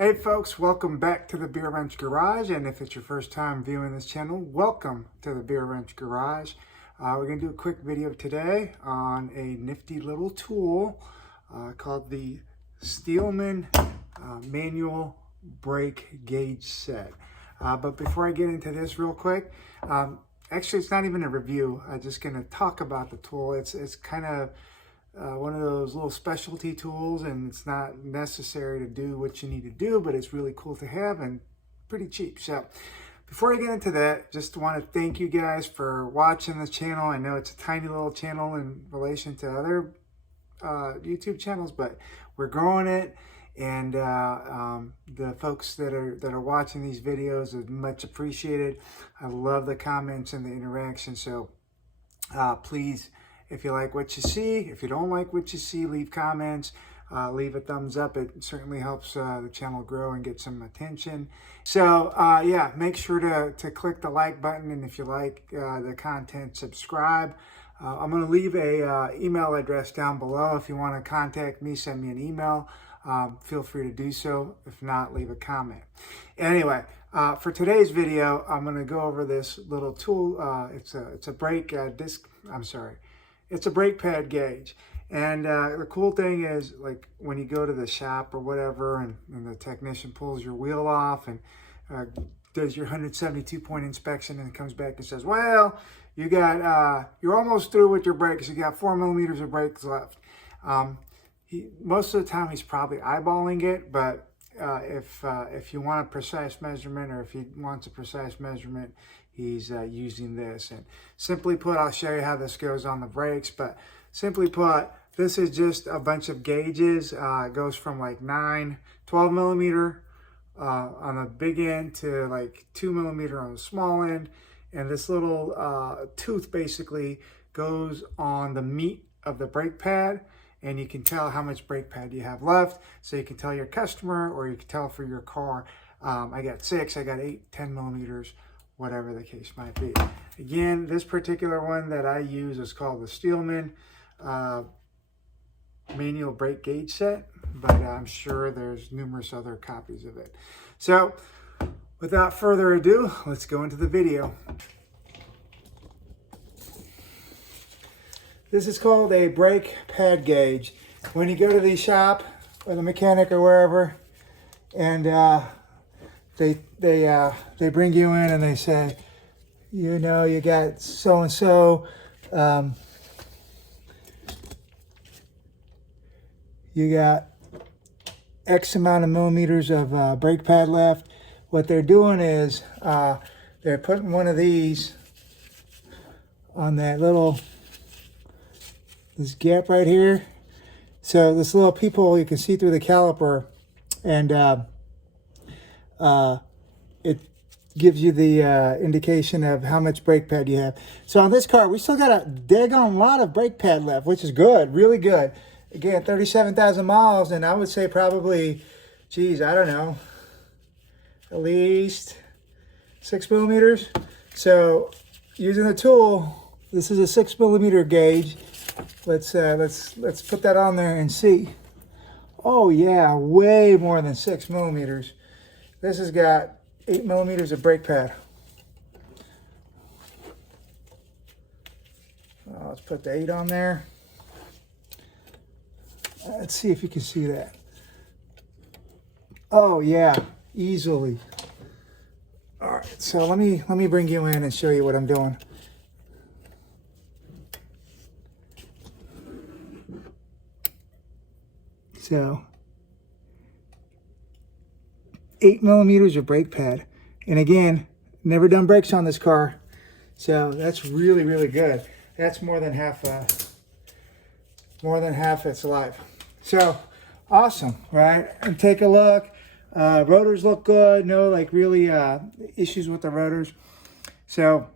Hey folks, welcome back to the Gearwrench Garage, and if it's your first time viewing this channel, welcome to the Gearwrench Garage. We're going to do a quick video today on a nifty little tool called the Steelman manual brake gauge set. But before I get into this real quick, actually it's not even a review. I'm just going to talk about the tool. It's kind of one of those little specialty tools, and it's not necessary to do what you need to do, but it's really cool to have and pretty cheap. So before I get into that, just want to thank you guys for watching this channel. I know it's a tiny little channel in relation to other YouTube channels, but we're growing it, and the folks that are watching these videos is much appreciated. I love the comments and the interaction, so please, if you like what you see, if you don't like what you see, leave comments, leave a thumbs up. It certainly helps the channel grow and get some attention. So yeah, make sure to click the like button, and if you like the content, subscribe. I'm going to leave a email address down below. If you want to contact me, send me an email. Feel free to do so. If not, leave a comment. Anyway, for today's video, I'm going to go over this little tool. It's a brake disc. I'm sorry. It's a brake pad gauge, and the cool thing is, like, when you go to the shop or whatever, and the technician pulls your wheel off and does your 172-point inspection, and comes back and says, well, you're almost through with your brakes. You got 4 millimeters of brakes left. Most of the time he's probably eyeballing it, but if you want a precise measurement, or if he wants a precise measurement, he's using this. And simply put, I'll show you how this goes on the brakes, but simply put, this is just a bunch of gauges. It goes from like 12 millimeter on the big end to like 2 millimeter on the small end. And this little tooth basically goes on the meat of the brake pad, and you can tell how much brake pad you have left. So you can tell your customer, or you can tell for your car, I got 6, I got 8, 10 millimeters, whatever the case might be. Again, this particular one that I use is called the Steelman manual brake gauge set, but I'm sure there's numerous other copies of it. So without further ado, let's go into the video. This is called a brake pad gauge. When you go to the shop or the mechanic or wherever, and they bring you in and they say, you know, you got so and so, you got X amount of millimeters of brake pad left. What they're doing is they're putting one of these on that this gap right here. So this little peephole, you can see through the caliper, and it gives you the indication of how much brake pad you have. So on this car, we still got a daggone lot of brake pad left, which is good, really good. Again, 37,000 miles, and I would say probably, geez, I don't know, at least 6 millimeters. So using the tool, this is a 6 millimeter gauge. Let's put that on there and see. Oh yeah, way more than 6 millimeters. This has got 8 millimeters of brake pad. Let's put the 8 on there. Let's see if you can see that. Oh yeah, easily. All right, so let me bring you in and show you what I'm doing. So 8 millimeters of brake pad, and again, never done brakes on this car, so that's really, really good. That's more than half its life. So awesome, right? And take a look. Rotors look good. No, like, really issues with the rotors. So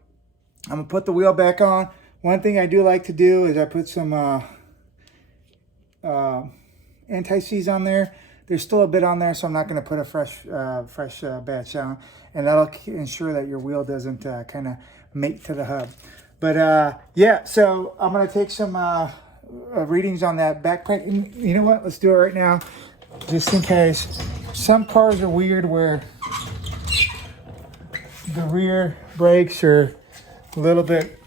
I'm gonna put the wheel back on. One thing I do like to do is I put some anti-seize on there. There's still a bit on there, so I'm not going to put a fresh batch on, and that'll ensure that your wheel doesn't kind of mate to the hub. But yeah, so I'm going to take some readings on that back print. You know what? Let's do it right now, just in case. some cars are weird where the rear brakes are a little bit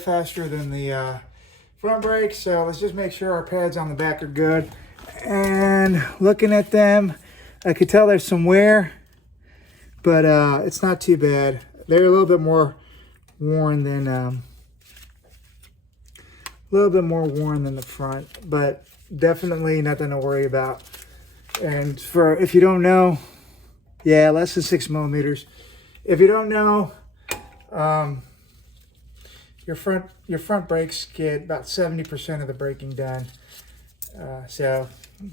faster than the front brakes. So let's just make sure our pads on the back are good. And looking at them, I could tell there's some wear, but it's not too bad. They're a little bit more worn than the front, but definitely nothing to worry about. And for, if you don't know, yeah, less than 6 millimeters. If you don't know, your front brakes get about 70% of the braking done. So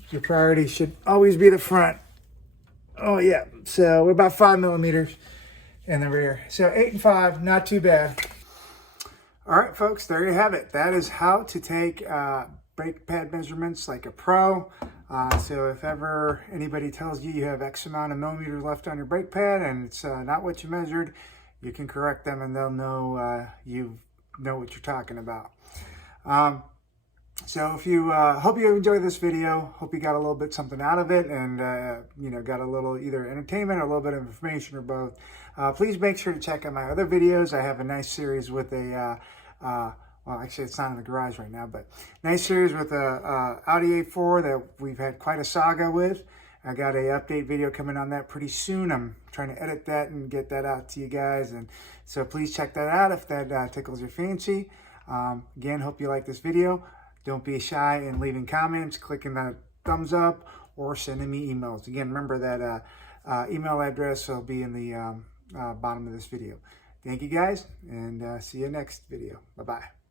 your priority should always be the front. Oh yeah, so we're about 5 millimeters in the rear. So 8 and 5, not too bad. All right, folks, there you have it. That is how to take brake pad measurements like a pro. So if ever anybody tells you you have X amount of millimeters left on your brake pad and it's not what you measured, you can correct them and they'll know you know what you're talking about. So if you hope you enjoyed this video, hope you got a little bit something out of it, and you know, got a little either entertainment or a little bit of information or both. Please make sure to check out my other videos. I have a nice series with a well, actually it's not in the garage right now, but nice series with a Audi A4 that we've had quite a saga with. I got a update video coming on that pretty soon. I'm trying to edit that and get that out to you guys, and so please check that out if that tickles your fancy. Again, hope you like this video. Don't be shy in leaving comments, clicking that thumbs up, or sending me emails. Again, remember that email address will be in the bottom of this video. Thank you guys, and see you next video. Bye-bye.